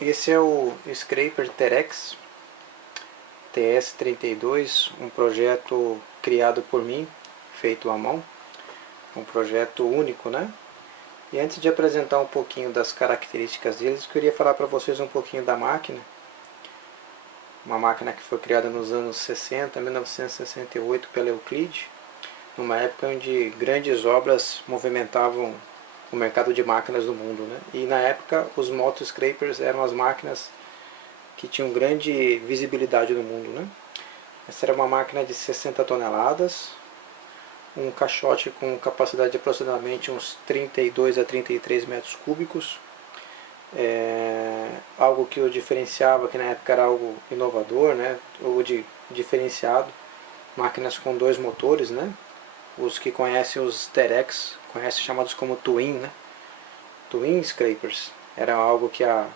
Esse é o Scraper Terex TS32, um projeto criado por mim, feito à mão, um projeto único, né? E antes de apresentar um pouquinho das características deles, eu queria falar para vocês um pouquinho da máquina. Uma máquina que foi criada nos anos 60, 1968, pela Euclid, numa época onde grandes obras movimentavam o mercado de máquinas do mundo, né? E na época os moto scrapers eram as máquinas que tinham grande visibilidade no mundo, né? Essa era uma máquina de 60 toneladas, um caixote com capacidade de aproximadamente uns 32 a 33 metros cúbicos. Algo que o diferenciava, que na época era algo inovador, né? Ou diferenciado, máquinas com dois motores, né? Os que conhecem os Terex, conhecem chamados como Twin, né? Twin Scrapers. Era algo que a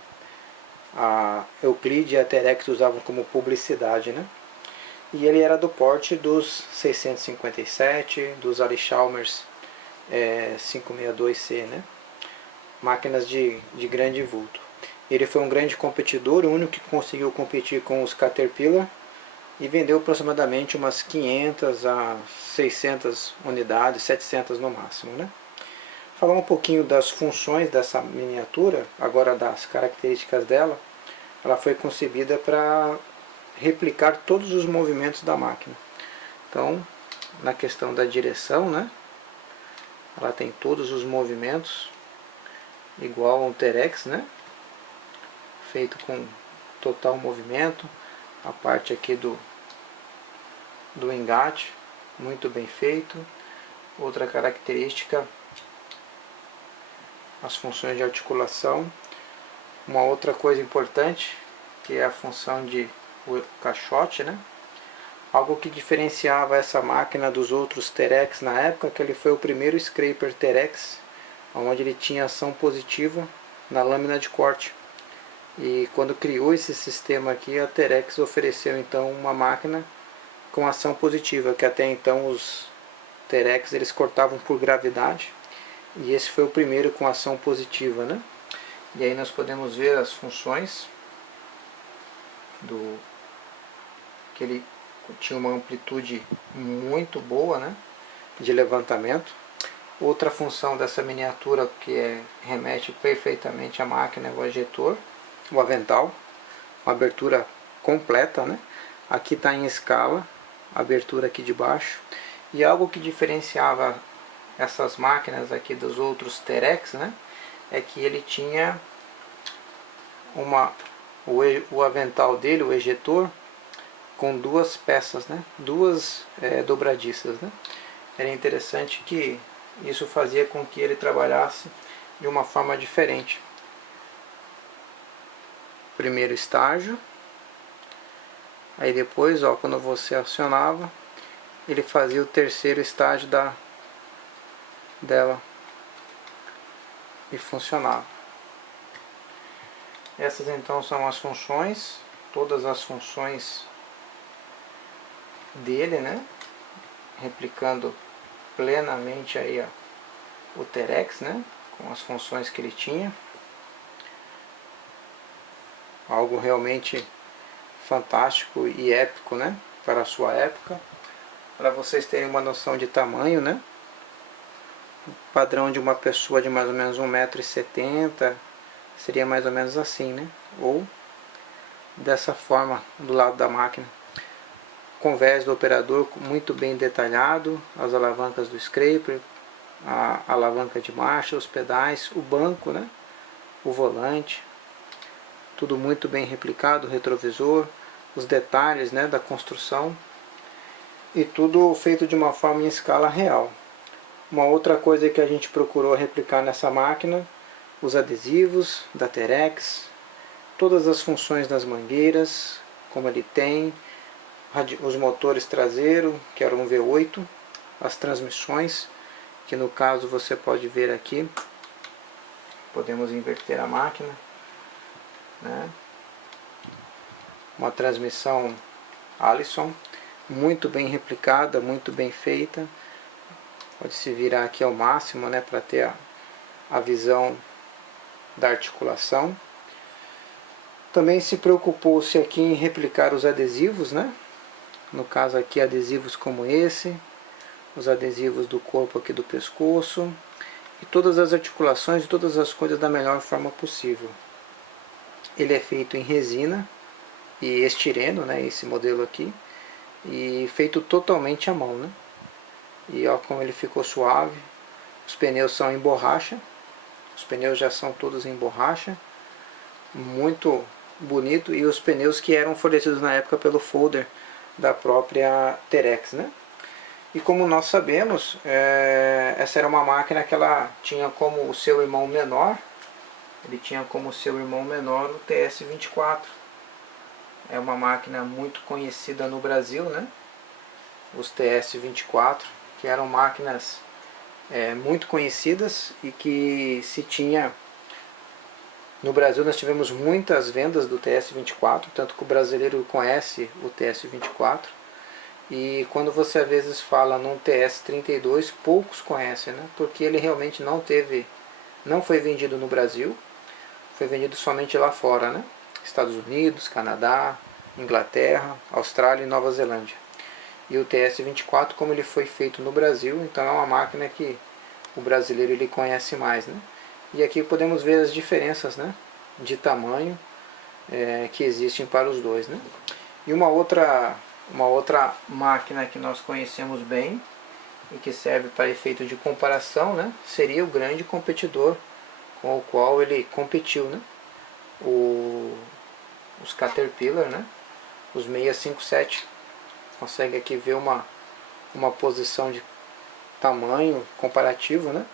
Euclid e a Terex usavam como publicidade, né? E ele era do porte dos 657, dos Ali-Chalmers 562C, né? Máquinas de grande vulto. Ele foi um grande competidor, o único que conseguiu competir com os Caterpillar, e vendeu aproximadamente umas 500 a 600 unidades, 700 no máximo, né? Falar um pouquinho das funções dessa miniatura, agora das características dela. Ela foi concebida para replicar todos os movimentos da máquina. Então, na questão da direção, né? Ela tem todos os movimentos, igual ao Terex, né? Feito com total movimento. A parte aqui do engate, muito bem feito. Outra característica, as funções de articulação. Uma outra coisa importante, que é a função de o caixote, né? Algo que diferenciava essa máquina dos outros Terex na época, que ele foi o primeiro scraper Terex, onde ele tinha ação positiva na lâmina de corte. E quando criou esse sistema aqui, a Terex ofereceu então uma máquina com ação positiva, que até então os Terex eles cortavam por gravidade, e esse foi o primeiro com ação positiva, né? E aí nós podemos ver as funções que ele tinha uma amplitude muito boa, né, de levantamento. Outra função dessa miniatura que remete perfeitamente à máquina é o ejetor, o avental, uma abertura completa, né? Aqui está em escala, a abertura aqui de baixo. E algo que diferenciava essas máquinas aqui dos outros Terex, né, é que ele tinha o avental dele, o ejetor, com duas peças, né, duas dobradiças, né. Era interessante que isso fazia com que ele trabalhasse de uma forma diferente. Primeiro estágio, aí depois, ó, quando você acionava, ele fazia o terceiro estágio dela e funcionava. Essas então são as funções, todas as funções dele, né? Replicando plenamente aí o Terex, né? Com as funções que ele tinha. Algo realmente fantástico e épico, né? Para a sua época. Para vocês terem uma noção de tamanho, né? O padrão de uma pessoa de mais ou menos 1,70 m seria mais ou menos assim, né? Ou dessa forma do lado da máquina. Convés do operador muito bem detalhado, as alavancas do scraper, a alavanca de marcha, os pedais, o banco, né? O volante, tudo muito bem replicado, o retrovisor, os detalhes, né, da construção, e tudo feito de uma forma em escala real. Uma outra coisa que a gente procurou replicar nessa máquina, os adesivos da Terex, todas as funções das mangueiras, como ele tem, os motores traseiros, que era um V8, as transmissões, que no caso você pode ver aqui, podemos inverter a máquina, né? Uma transmissão Allison, muito bem replicada, muito bem feita, pode se virar aqui ao máximo, né, para ter a visão da articulação. Também se preocupou-se aqui em replicar os adesivos, né? No caso aqui adesivos como esse, os adesivos do corpo aqui do pescoço, e todas as articulações e todas as coisas da melhor forma possível. Ele é feito em resina e estireno, né, esse modelo aqui, e feito totalmente à mão, né? E ó como ele ficou suave. Os pneus são em borracha, os pneus já são todos em borracha, muito bonito, e os pneus que eram fornecidos na época pelo folder da própria Terex, né? E como nós sabemos, essa era uma máquina que ela tinha como o seu irmão menor, ele tinha como seu irmão menor o TS-24. É uma máquina muito conhecida no Brasil, né? Os TS-24, que eram máquinas muito conhecidas e que se tinha... No Brasil nós tivemos muitas vendas do TS-24, tanto que o brasileiro conhece o TS-24. E quando você às vezes fala num TS-32, poucos conhecem, né? Porque ele realmente não foi vendido no Brasil, foi vendido somente lá fora, né? Estados Unidos, Canadá, Inglaterra, Austrália e Nova Zelândia. E o TS-24, como ele foi feito no Brasil, então é uma máquina que o brasileiro ele conhece mais, né? E aqui podemos ver as diferenças, né, de tamanho que existem para os dois, né? E uma outra máquina que nós conhecemos bem e que serve para efeito de comparação, né, seria o grande competidor com o qual ele competiu, né? Os Caterpillar, né? Os 657. Consegue aqui ver uma posição de tamanho comparativo, né?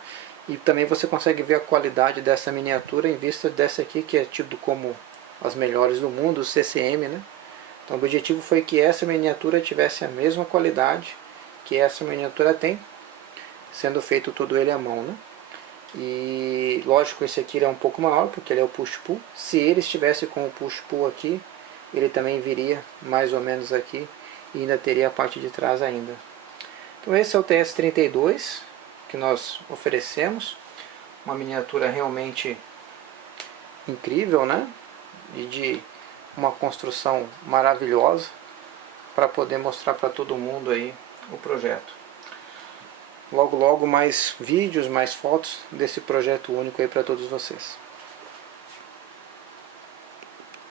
E também você consegue ver a qualidade dessa miniatura em vista dessa aqui, que é tido como as melhores do mundo, o CCM, né? Então o objetivo foi que essa miniatura tivesse a mesma qualidade que essa miniatura tem, sendo feito todo ele à mão, né? E lógico, esse aqui é um pouco maior, porque ele é o push-pull. Se ele estivesse com o push-pull aqui, ele também viria mais ou menos aqui e ainda teria a parte de trás ainda. Então esse é o TS-32 que nós oferecemos, uma miniatura realmente incrível, né? E de uma construção maravilhosa para poder mostrar para todo mundo aí o projeto. Logo logo mais vídeos, mais fotos desse projeto único aí para todos vocês.